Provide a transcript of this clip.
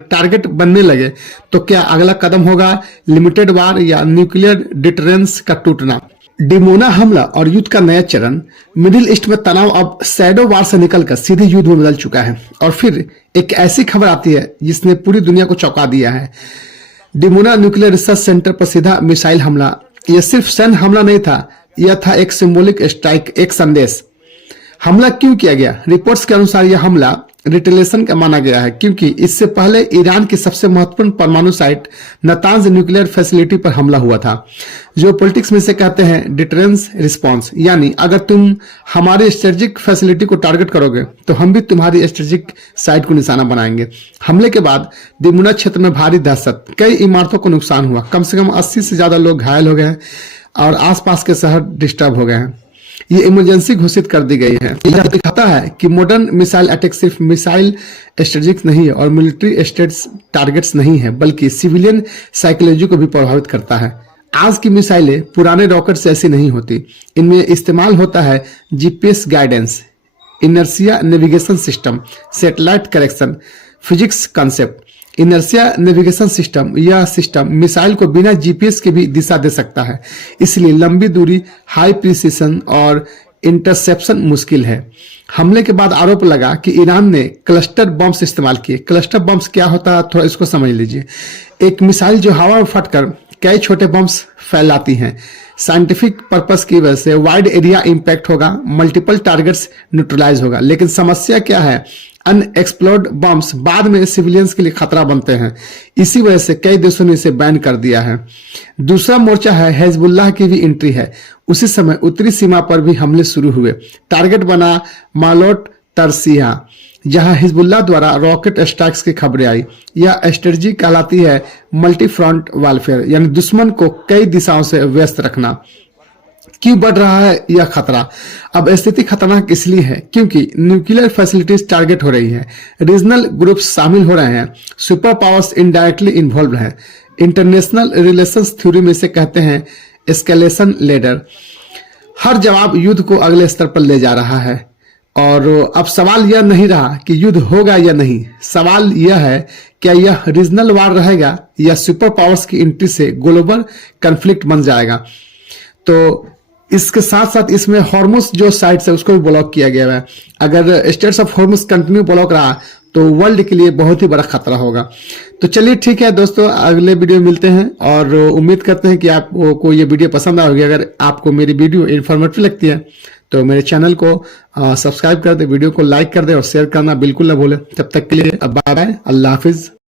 Target बनने लगे तो क्या अगला कदम होगा लिमिटेड वार या न्यूक्लियर डिटरेंस का टूटना। डिमोना हमला और युद्ध का नया चरण। मिडिल ईस्ट में तनाव अब शैडो वार से निकलकर सीधे युद्ध में बदल चुका है और फिर एक ऐसी खबर आती है जिसने पूरी दुनिया को चौंका दिया है। डिमोना न्यूक्लियर रिसर्च सेंटर पर सीधा मिसाइल हमला। यह सिर्फ सैन्य हमला नहीं था, यह था एक सिंबॉलिक स्ट्राइक, एक संदेश। हमला क्यों किया गया? रिपोर्ट्स के अनुसार यह हमला रिटेलिएशन का माना गया है क्योंकि इससे पहले ईरान की सबसे महत्वपूर्ण परमाणु साइट नतांज न्यूक्लियर फैसिलिटी पर हमला हुआ था। जो पॉलिटिक्स में से कहते हैं डिटरेंस रिस्पांस, यानी अगर तुम हमारी स्ट्रेटेजिक फैसिलिटी को टारगेट करोगे तो हम भी तुम्हारी स्ट्रेटेजिक साइट को निशाना बनाएंगे। हमले के बाद डिमोना क्षेत्र में भारी दहशत, कई इमारतों को नुकसान हुआ, कम से कम 80 से ज्यादा लोग घायल हो गए और आसपास के शहर डिस्टर्ब हो गए हैं। ये इमरजेंसी घोषित कर दी गई है। यह दिखाता है कि मॉडर्न मिसाइल अटैक सिर्फ मिसाइल स्ट्रेटेजिक नहीं है और मिलिट्री स्टेट्स टारगेट्स नहीं है, बल्कि सिविलियन साइकोलॉजी को भी प्रभावित करता है। आज की मिसाइलें पुराने रॉकेट से ऐसी नहीं होती। इनमें इस्तेमाल होता है GPS guidance, inertia navigation system, satellite correction, physics concept. Inertia navigation system, यह सिस्टम मिसाइल को बिना जीपीएस के भी दिशा दे सकता है, इसलिए लंबी दूरी, हाई प्रिसिशन और इंटरसेप्शन मुश्किल है। हमले के बाद आरोप लगा कि ईरान ने क्लस्टर बम्स इस्तेमाल किए। क्लस्टर बम्स क्या होता है, थोड़ा इसको समझ लीजिए। एक मिसाइल जो हवा में फटकर कई छोटे बम्स फैलाती हैं। साइंटिफिक पर्पस की वजह से वाइड एरिया इंपैक्ट होगा, मल्टीपल टारगेट्स न्यूट्रलाइज होगा। लेकिन समस्या क्या है? अनएक्सप्लोर्ड बम्स बाद में सिविलियंस के लिए खतरा बनते हैं। इसी वजह से कई देशों ने इसे बैन कर दिया है। दूसरा मोर्चा है हिजबुल्लाह की भी एंट्री है। उसी समय उत्तरी सीमा पर भी हमले शुरू हुए। टारगेट बना मालोट तरसिया, जहां हिजबुल्लाह द्वारा रॉकेट स्ट्राइक्स की खबरें आई। यह स्ट्रेटजी कहलाती है मल्टी फ्रंट वारफेयर, यानी दुश्मन को कई दिशाओं से व्यस्त रखना। क्यों बढ़ रहा है यह खतरा? अब स्थिति खतरनाक इसलिए है क्योंकि न्यूक्लियर फैसिलिटीज टारगेट हो रही हैं, रीजनल ग्रुप्स शामिल हो रहे हैं, सुपर पावर्स इनडायरेक्टली इन्वॉल्व हैं। इंटरनेशनल रिलेशंस थ्योरी में से कहते हैं एस्केलेशन लेडर। हर जवाब युद्ध को अगले स्तर पर ले जा रहा है और अब सवाल यह नहीं रहा कि युद्ध होगा या नहीं। सवाल यह है क्या यह रीजनल वार रहेगा या सुपर पावर्स की एंट्री से ग्लोबल कॉन्फ्लिक्ट बन जाएगा। तो इसके साथ साथ इसमें हॉर्मुस जो साइट्स है उसको भी ब्लॉक किया गया है। अगर states of Hormuz continue block रहा तो वर्ल्ड के लिए बहुत ही बड़ा खतरा होगा। तो चलिए ठीक है दोस्तों, अगले वीडियो मिलते हैं और उम्मीद करते हैं कि आपको ये वीडियो पसंद आएगी। अगर आपको मेरी वीडियो इन्फॉर्मेटिव लगती है तो मेरे चैनल को सब्सक्राइब कर दे, वीडियो को लाइक कर दे और शेयर करना बिल्कुल ना भूलें। तब तक के लिए बाय बाय, अल्लाह हाफिज।